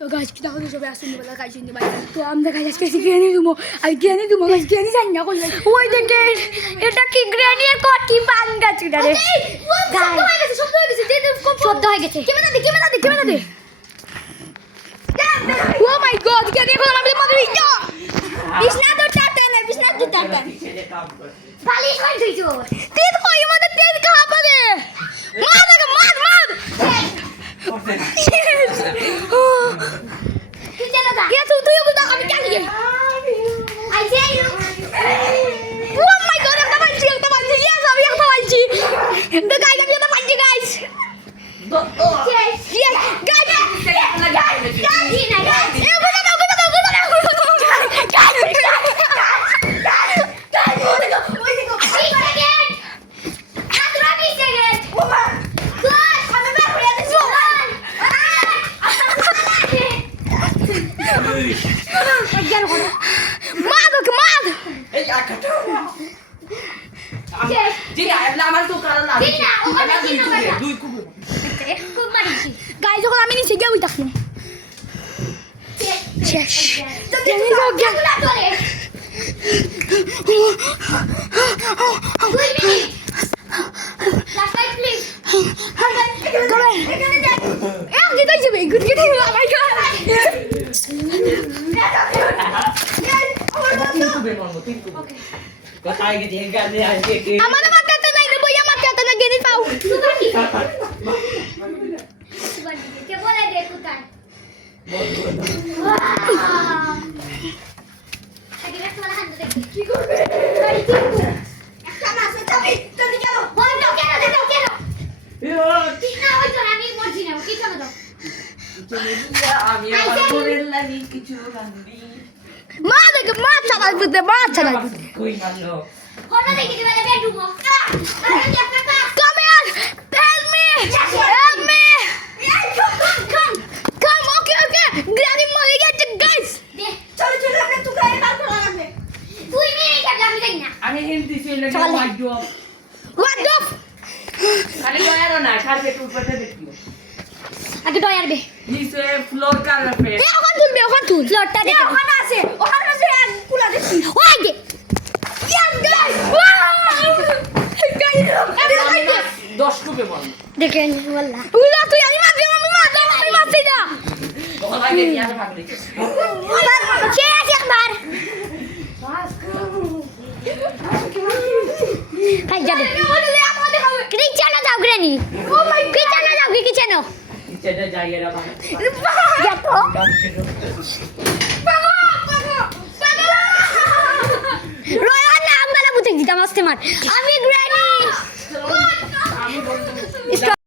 তো গাছ কি তাহলে সবাই আসেন বলা গাছ শুনতে পাই তো আমরা গাছ আজকে গ্রেনি দুমো আর গ্রেনি দুমো গাছ গ্রেনি জানি না করলে ওই দেখে এটা কি গ্র্যানি আর কট কি পান গাছ এটা রে শব্দ হয়ে গেছে শব্দ হয়ে গেছে শব্দ হয়ে গেছে। ক্যামেরা দে ক্যামেরা দে ক্যামেরা দে? ও মাই গড কে দেখো আমি তো মাদুরি ইয়া! বিছনা তো টাটা না বিছনা তো টাটা পালিশ কই তুইছো কোথা আমি জানি I say you oh my god একটা বালছি একটা বালছি ইয়া সব একটা বালছি তো গাইস আমি একটা বালছি গাইস ইয়া গাইস কি না গাছ খুব মারিছি। গাইস যখন আমি নিচে গিয়ে ওই দেখলাম শেষ জানি তো মাছ চাবি জলদি চলো বল দাও কেন দে দাও কেন ঠিক না হয়তো আমি মরছি না কি কেন দাও মা দেখে মা চালাই বুঝতে মা চালাই বুঝতে কই মানো? হঠাৎ দেখি দিবে বেডরুম আরে একটা কা Come here! Help me! Help me! Come, okay, okay. Granny মরে গেছে, guys. চলো চলো আমরা টুকরায় বার করা লাগবে তুই নিয়ে যাবি আমি যাই না আমি হিন্দি চলে। হোয়াইট What the খালি গয়ারও না কার্পেট উপরে দেখিও আগে ডয়ারবে। নিচে ফ্লোর কার্পেট এ, ওখান তুলবে, ওখান তুল। ফ্লোরটা দেখে। ওখানে আছে ওখানে আছে এক কুলা বল দেখেন, ওয়াল্লাহ। উলা, তুই আমি আমি আমি মারছি না। তখন আগে কি আর ভাগ রেখে সে আছে একবার। ভাই, যাবে। কিচেনে যাও, গ্রানি। কিচেনে যাও, কি কিচেনে? নিচেটা যাই এরা দেখো। রয়্যাল নাম গলা বুঝে দিতাম আসতে মার। আমি বলব।